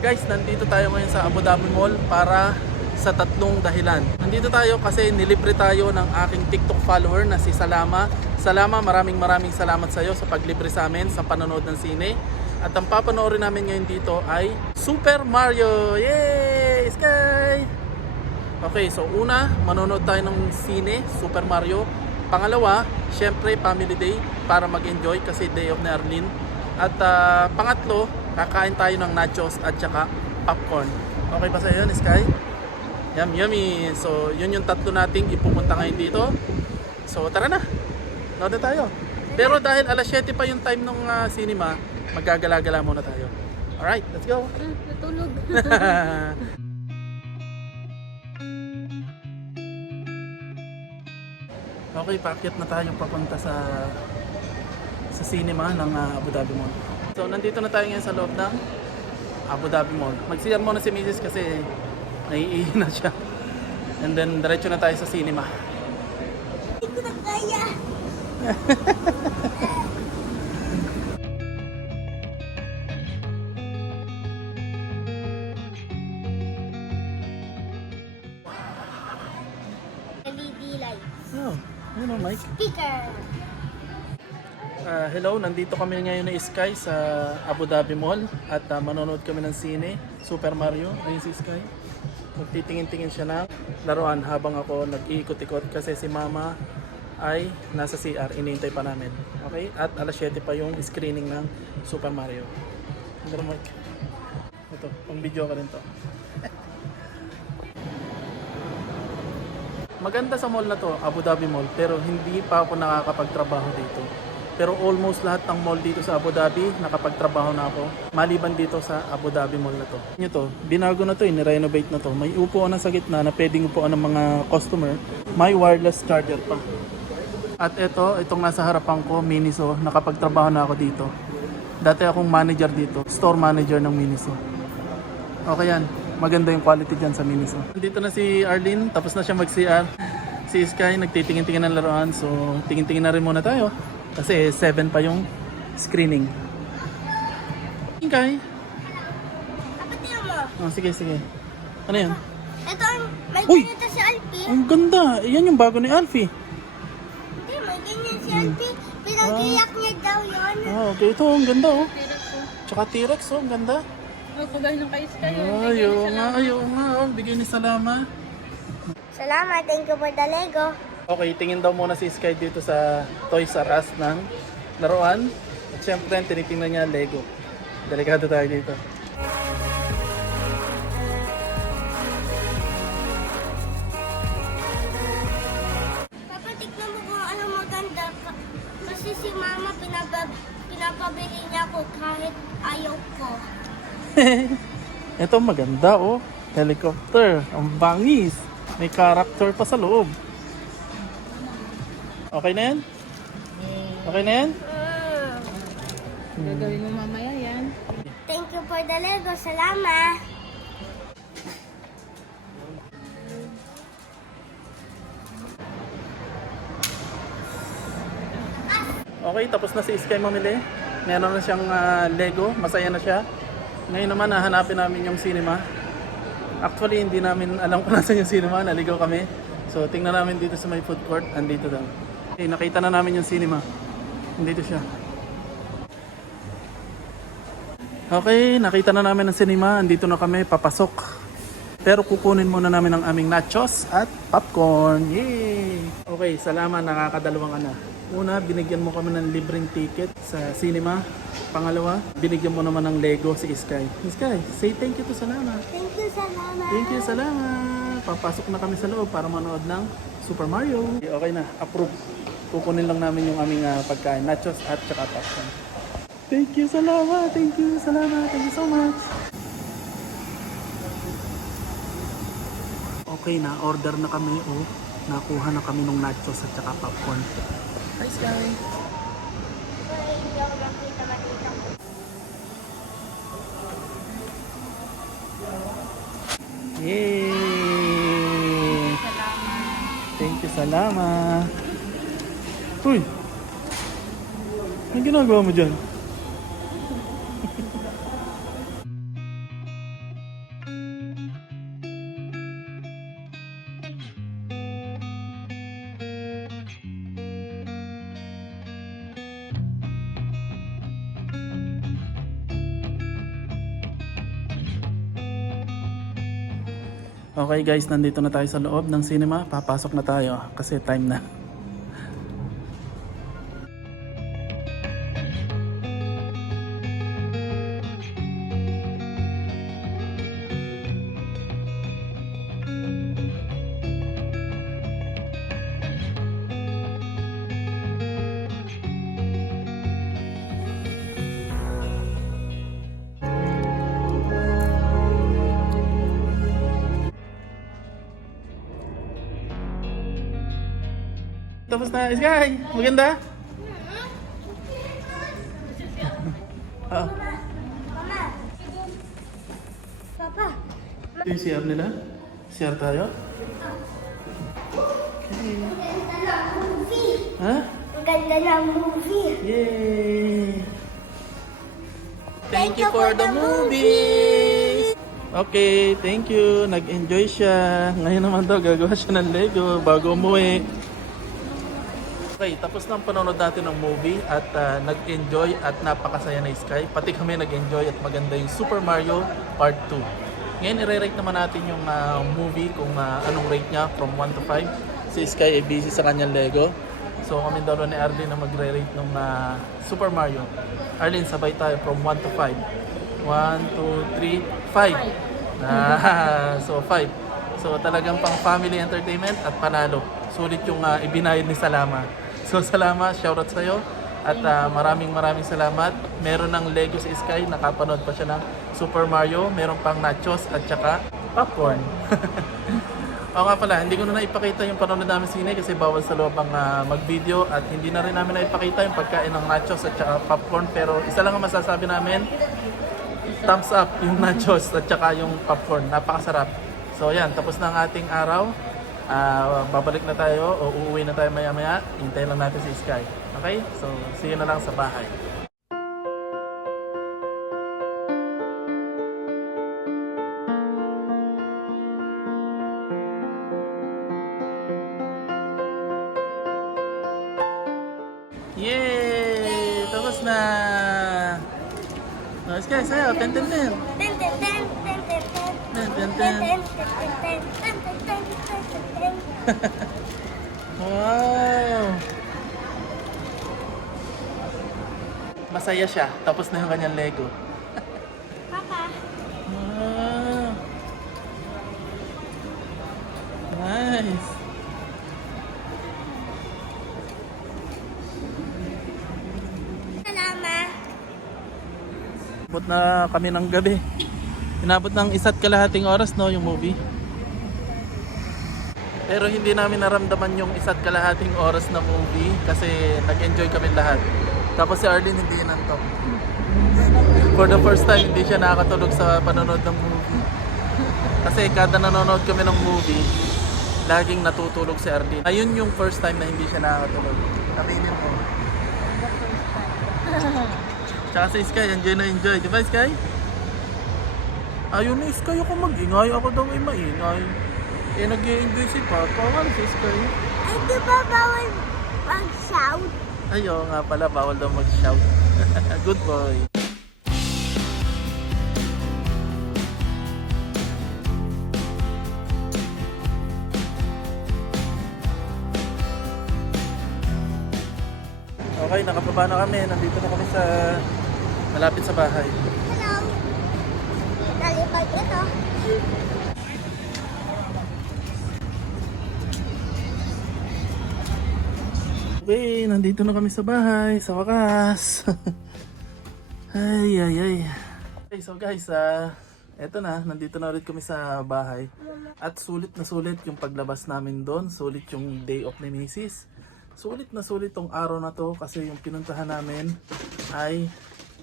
Guys, nandito tayo ngayon sa Abu Dhabi Mall para sa tatlong dahilan. Nandito tayo kasi nilibre tayo ng aking TikTok follower na si Salama. Salama, maraming salamat sa iyo sa paglibre sa amin sa panonood ng sine. At ang papanoorin namin ngayon dito ay Super Mario! Yay! Sky! Okay, so una, manonood tayo ng sine, Super Mario. Pangalawa, syempre family day para mag-enjoy kasi day of ni Arlene. At pangatlo, kakain tayo ng nachos at saka popcorn. Okay ba sa iyo, Sky? Yummy! So, yun yung tatlo nating ipupunta ngayon dito. So, tara na! Nood na tayo. Pero dahil alas 7 pa yung time ng cinema, maggagala-gala muna tayo. Alright, let's go! Natulog. Okay, paakyat na tayo papunta sa cinema ng Abu Dhabi Mall. So, nandito na tayo ngayon sa loob ng Abu Dhabi Mall. Mag-CR muna si Mrs. kasi naiihi na siya. And then, diretso na tayo sa cinema. Hindi ko na kaya. LED lights. Oh, yun o, Mike. Speaker. Hello, nandito kami ngayon na Sky sa Abu Dhabi Mall at manonood kami ng sine, Super Mario. Ayun si Sky. Magtitingin-tingin siya ng laruan habang ako nag-iikot-ikot kasi si Mama ay nasa CR, inintay pa namin. Okay? At alas 7 pa yung screening ng Super Mario. Pero Mike, ito, pang video ka rin to. Maganda sa mall na to, Abu Dhabi Mall, pero hindi pa ako nakakapagtrabaho dito. Pero almost lahat ng mall dito sa Abu Dhabi, nakapagtrabaho na ako. Maliban dito sa Abu Dhabi Mall na to. Ito, binago na to, ni-renovate na to. May upuan na sa gitna na pwedeng upuan ng mga customer. May wireless charger pa. At itong nasa harapan ko, Miniso, nakapagtrabaho na ako dito. Dati akong manager dito, store manager ng Miniso. Okay yan, maganda yung quality dyan sa Miniso. Dito na si Arlene, tapos na siya mag-CR. Si Sky, nagtitingin-tingin ng laruan, so tingin-tingin na rin muna tayo. Kasi 7 pa yung screening. Sky? Kapatid mo. Oh, sige. Ano yan? Ito ang may Uy! ganito si Alfie. Ang ganda! Yan yung bago ni Alfie. Hindi, may ganyan si Alfie. Pinag-iyak niya daw yun. Okay, ito, ang ganda oh. Tsaka T-Rex oh, ang ganda. Pagay ng kais kayo. Ayaw nga, oh. Bigyan ni Salama. Salamat, thank you for the Lego. Okay, tingin daw muna si Sky dito sa Toys R Us ng laruan. At syempre, tinitingnan niya Lego. Delikado tayo dito. Papa, tignan mo kung ano maganda. Kasi si Mama pinapabili niya ako kahit ayaw ko. Ito maganda oh. Helicopter. Ang bangis. May character pa sa loob. Okay na yan? Okay na yan? Gagawin mo mamaya yan. Thank you for the Lego. Salamat. Okay, tapos na si Sky mamili. Meron na siyang Lego. Masaya na siya. Ngayon naman, hahanapin namin yung cinema. Actually, hindi namin alam kung nasan yung cinema. Naligaw kami. So, tingnan namin dito sa may food court. Andito daw. Okay, nakita na namin yung cinema. Andito siya. Okay, nakita na namin ang cinema. Andito na kami, papasok. Pero kukunin muna namin ang aming nachos at popcorn. Yay! Okay, salamat, nakakadalawang na. Una, binigyan mo kami ng libreng ticket sa cinema. Pangalawa, binigyan mo naman ng Lego si Sky. Sky, say thank you to Salama. Thank you, salamat. Thank you, salamat. Papasok na kami sa loob para manood ng Super Mario. Okay na, approve. Kukunin lang namin yung aming pagkain, nachos at saka popcorn. Thank you, salamat. Thank you, salamat. Thank you so much. Okay na, order na kami. Oh, nakuha na kami ng nachos at saka popcorn. Hi, Sky. Hindi ako nakita makita ko. Yay! Thank you, salamat. Uy! Anong ginagawa mo dyan? Okay guys, nandito na tayo sa loob ng cinema. Papasok na tayo kasi time na. Tapos na, Sky! Maganda? Ah, Mama. Papa. ito yung CR nila. CR tayo. Maganda na movie. Ha? Maganda na movie. Yay! Thank you for the movies! Okay, thank you. Nag-enjoy siya. Ngayon naman daw gagawa siya ng Lego bago umuwi. Okay, tapos na ang panonood natin ng movie at nag-enjoy at napakasaya na Sky. Pati kami nag-enjoy at maganda yung Super Mario Part 2. Ngayon i-rate naman natin yung movie kung anong rate niya from 1 to 5. Si Sky ay busy sa kanyang Lego. So kami daw ni Arlene na magre-rate ng Super Mario. Arlene, sabay tayo from 1 to 5. 1, 2, 3, 5. So 5. So talagang pang family entertainment at panalo. Sulit yung ibinayad ni Salama. So salamat, shoutout sa'yo. At maraming salamat. Meron ng Lego si Sky, nakapanood pa siya ng Super Mario. Meron pang nachos at saka popcorn. O nga pala, hindi ko na naipakita yung panonood namin sine kasi bawal sa loob ang mag-video. At hindi na rin namin naipakita yung pagkain ng nachos at saka popcorn. Pero isa lang ang masasabi namin, thumbs up yung nachos at saka yung popcorn. Napakasarap. So yan, tapos na ang ating araw. Babalik na tayo o uuwi na tayo maya-maya. Hintayin lang natin si Sky. Okay? So, see you na lang sa bahay. Yay! Tapos na! Oh, Sky, sayo. Ten. Ten, ten, ten, ten, ten, ten, ten. Ten. Ten, ten, ten, ten, ten, ten, ten, ten. Wow! Masaya siya. Tapos na yung kanyang Lego. Papa. Wow! Nice! Salamat. Inabot na kami ng gabi. Inabot ng 1.5 oras no yung movie. Pero hindi namin naramdaman yung 1.5 oras na movie kasi nag-enjoy kami lahat. Tapos si Arlene hindi nantok. For the first time hindi siya nakakatulog sa panonood ng movie. Kasi kada nanonood kami ng movie, laging natutulog si Arlene. Ayun yung first time na hindi siya nakakatulog. Aminin mo. Tsaka si Sky, enjoy na enjoy. Di ba Sky? Ayun na Sky, ako mag-ingay. Ako daw ay maingay. Eh nag-i-enjoy si Papa. Ano si Sky? Ay, di ba bawal mag-shout? Ayo nga pala, bawal daw mag-shout. Good boy. Okay, nakababa na kami. Nandito na kami sa malapit sa bahay. Hello. Nalipad ito. Okay, nandito na kami sa bahay. Sa wakas. ay. Okay, so guys, eto na. Nandito na ulit kami sa bahay. At sulit na sulit yung paglabas namin doon. Sulit yung day off ni Mrs. Sulit na sulit tong araw na to kasi yung pinuntahan namin ay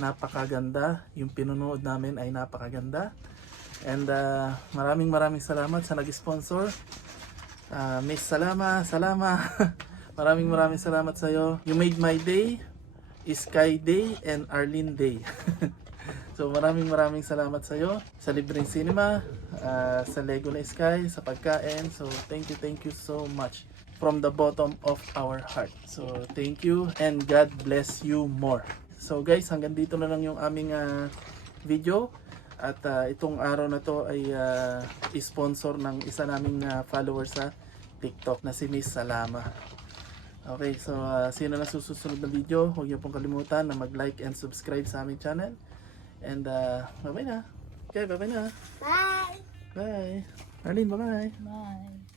napakaganda. Yung pinunood namin ay napakaganda. And maraming salamat sa nag-sponsor. Miss Salama. maraming salamat sa iyo. You made my day, Sky Day and Arlene Day. So maraming salamat sa iyo sa libreng cinema, sa Lego na Sky, sa pagkain. So thank you so much from the bottom of our heart. So thank you and God bless you more. So guys, hanggang dito na lang yung aming video. At itong araw na to ay sponsor ng isa naming follower sa TikTok na si Miss Salama. Okay, so sino na susunod na video, huwag niyo pong kalimutan na mag-like and subscribe sa aming channel. And bye-bye na. Okay, bye-bye na. Bye! Bye. Arlene, bye-bye. Bye.